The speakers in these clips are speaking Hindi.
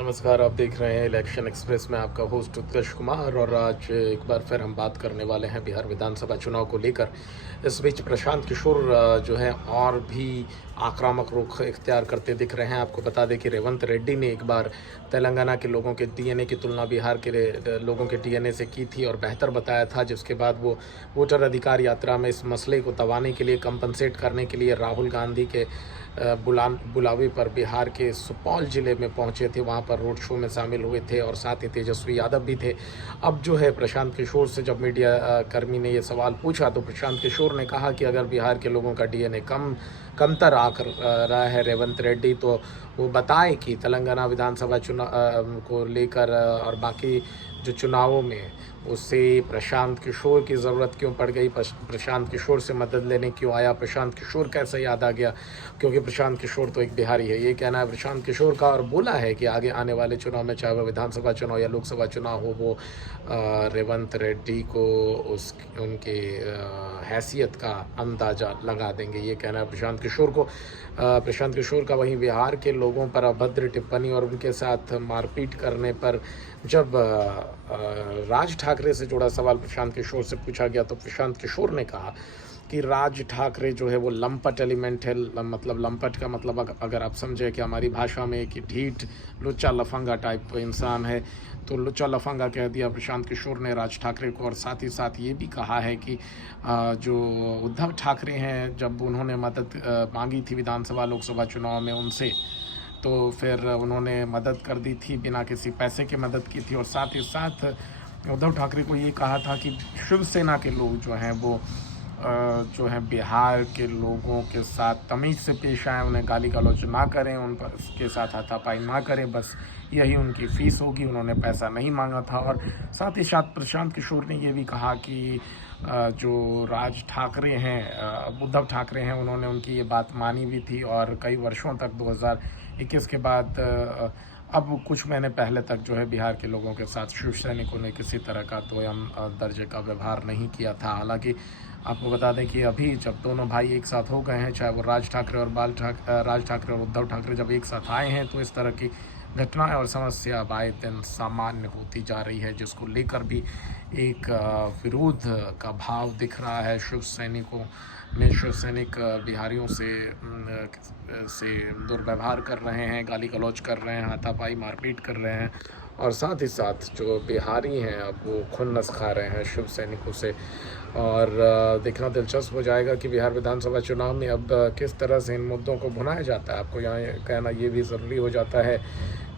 नमस्कार, आप देख रहे हैं इलेक्शन एक्सप्रेस में आपका होस्ट उत्कर्ष कुमार। और आज एक बार फिर हम बात करने वाले हैं बिहार विधानसभा चुनाव को लेकर। इस बीच प्रशांत किशोर जो है और भी आक्रामक रुख इख्तियार करते दिख रहे हैं। आपको बता दें कि रेवंत रेड्डी ने एक बार तेलंगाना के लोगों के डीएनए की तुलना बिहार के लोगों के डीएनए से की थी और बेहतर बताया था, जिसके बाद वो वोटर अधिकार यात्रा में इस मसले को दबाने के लिए, कंपनसेट करने के लिए राहुल गांधी के बुलावे पर बिहार के सुपौल ज़िले में पहुंचे थे। वहां पर रोड शो में शामिल हुए थे और साथ ही तेजस्वी यादव भी थे। अब जो है प्रशांत किशोर से जब मीडिया कर्मी ने ये सवाल पूछा तो प्रशांत किशोर ने कहा कि अगर बिहार के लोगों का डीएनए कमतर आकर रहा है रेवंत रेड्डी, तो वो बताए कि तेलंगाना विधानसभा चुनाव को लेकर और बाकी जो चुनावों में उससे प्रशांत किशोर की ज़रूरत क्यों पड़ गई, प्रशांत किशोर से मदद लेने क्यों आया, प्रशांत किशोर कैसे याद आ गया, क्योंकि प्रशांत किशोर तो एक बिहारी है। ये कहना है प्रशांत किशोर का। और बोला है कि आगे आने वाले चुनाव में, चाहे वह विधानसभा चुनाव या लोकसभा चुनाव हो, वो रेवंत रेड्डी को उनके हैसियत का अंदाज़ा लगा देंगे। ये कहना है प्रशांत किशोर को। प्रशांत किशोर का वहीं बिहार के लोगों पर अभद्र टिप्पणी और उनके साथ मारपीट करने पर जब राज ठाकरे से जुड़ा सवाल प्रशांत किशोर से पूछा गया तो प्रशांत किशोर ने कहा कि राज ठाकरे जो है वो लंपट एलिमेंट है। मतलब लंपट का मतलब अगर आप समझे कि हमारी भाषा में कि ढीठ, लुच्चा लफंगा टाइप इंसान है, तो लुच्चा लफंगा कह दिया प्रशांत किशोर ने राज ठाकरे को। और साथ ही साथ ये भी कहा है कि जो उद्धव ठाकरे हैं, जब उन्होंने मदद मांगी थी विधानसभा लोकसभा चुनाव में उनसे, तो फिर उन्होंने मदद कर दी थी, बिना किसी पैसे की मदद की थी। और साथ ही साथ उद्धव ठाकरे को ये कहा था कि शिवसेना के लोग जो हैं वो जो है बिहार के लोगों के साथ तमीज़ से पेश आएँ, उन्हें गाली गलौज ना करें, उन पर उसके साथ हाथापाई ना करें, बस यही उनकी फ़ीस होगी। उन्होंने पैसा नहीं मांगा था। और साथ ही साथ प्रशांत किशोर ने ये भी कहा कि जो राज ठाकरे हैं, उद्धव ठाकरे हैं, उन्होंने उनकी ये बात मानी भी थी और कई वर्षों तक 2021 के बाद अब कुछ महीने पहले तक जो है बिहार के लोगों के साथ शिव सैनिकों ने किसी तरह का दोयम दर्जे का व्यवहार नहीं किया था। हालांकि आपको बता दें कि अभी जब दोनों भाई एक साथ हो गए हैं, चाहे वो राज ठाकरे और उद्धव ठाकरे जब एक साथ आए हैं, तो इस तरह की घटनाएं और समस्या अब आए दिन सामान्य होती जा रही है, जिसको लेकर भी एक विरोध का भाव दिख रहा है। शिव सैनिकों में शिव सैनिक बिहारियों से दुर्व्यवहार कर रहे हैं, गाली गलौज कर रहे हैं, हाथापाई मारपीट कर रहे हैं। और साथ ही साथ जो बिहारी हैं अब वो खुन्नस खा रहे हैं शिव सैनिकों से। और देखना दिलचस्प हो जाएगा कि बिहार विधानसभा चुनाव में अब किस तरह से इन मुद्दों को भुनाया जाता है। आपको यहाँ कहना ये भी ज़रूरी हो जाता है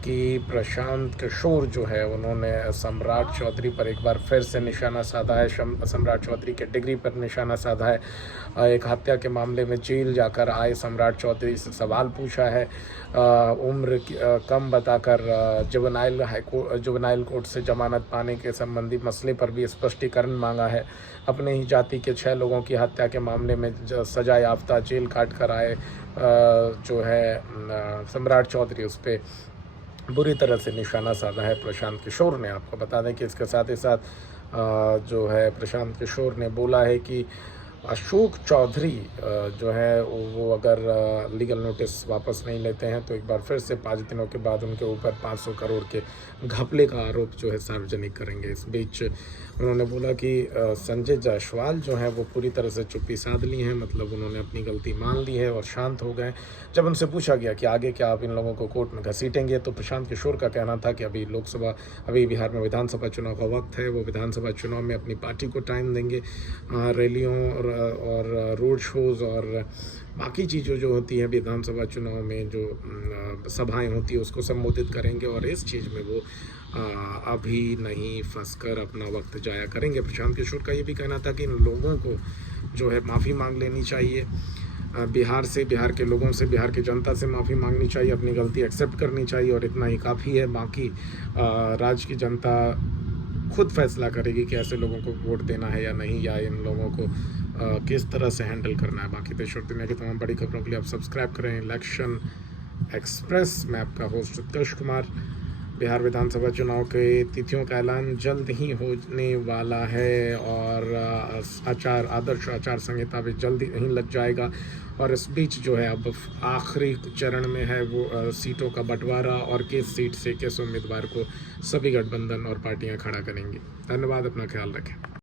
कि प्रशांत किशोर जो है उन्होंने सम्राट चौधरी पर एक बार फिर से निशाना साधा है। सम्राट चौधरी के डिग्री पर निशाना साधा है। एक हत्या के मामले में जेल जाकर आए सम्राट चौधरी से सवाल पूछा है। उम्र कम बताकर जुवेनाइल कोर्ट से जमानत पाने के संबंधी मसले पर भी स्पष्टीकरण मांगा है। अपने ही जाति के 6 लोगों की हत्या के मामले में सजा याफ्ता जेल काट कर आए जो है सम्राट चौधरी, उस पर बुरी तरह से निशाना साधा है प्रशांत किशोर ने। आपको बता दें कि इसके साथ ही साथ जो है प्रशांत किशोर ने बोला है कि अशोक चौधरी जो है वो अगर लीगल नोटिस वापस नहीं लेते हैं तो एक बार फिर से 5 दिनों के बाद उनके ऊपर 500 करोड़ के घपले का आरोप जो है सार्वजनिक करेंगे। इस बीच उन्होंने बोला कि संजय जायसवाल जो है वो पूरी तरह से चुप्पी साध ली है, मतलब उन्होंने अपनी गलती मान ली है और शांत हो गए। जब उनसे पूछा गया कि आगे क्या आप इन लोगों को कोर्ट में घसीटेंगे, तो प्रशांत किशोर का कहना था कि अभी बिहार में विधानसभा चुनाव का वक्त है, वो विधानसभा चुनाव में अपनी पार्टी को टाइम देंगे। रैलियों और रोड शोज़ और बाकी चीज़ें जो होती हैं विधानसभा चुनाव में, जो सभाएं होती है, उसको संबोधित करेंगे और इस चीज़ में वो अभी नहीं फंसकर अपना वक्त जाया करेंगे। प्रशांत किशोर का ये भी कहना था कि इन लोगों को जो है माफ़ी मांग लेनी चाहिए, बिहार के लोगों से, बिहार की जनता से माफ़ी मांगनी चाहिए, अपनी गलती एक्सेप्ट करनी चाहिए और इतना ही काफ़ी है। बाकी राज्य की जनता खुद फैसला करेगी कि ऐसे लोगों को वोट देना है या नहीं, या इन लोगों को किस तरह से हैंडल करना है। बाकी देश और दुनिया की तमाम बड़ी खबरों के लिए आप सब्सक्राइब करें इलेक्शन एक्सप्रेस। मैं आपका होस्ट उत्कर्ष कुमार। बिहार विधानसभा चुनाव के तिथियों का ऐलान जल्द ही होने वाला है और आदर्श आचार संहिता भी जल्द ही लग जाएगा और इस बीच जो है अब आखिरी चरण में है वो सीटों का बंटवारा और किस सीट से किस उम्मीदवार को सभी गठबंधन और पार्टियां खड़ा करेंगी। धन्यवाद, अपना ख्याल रखें।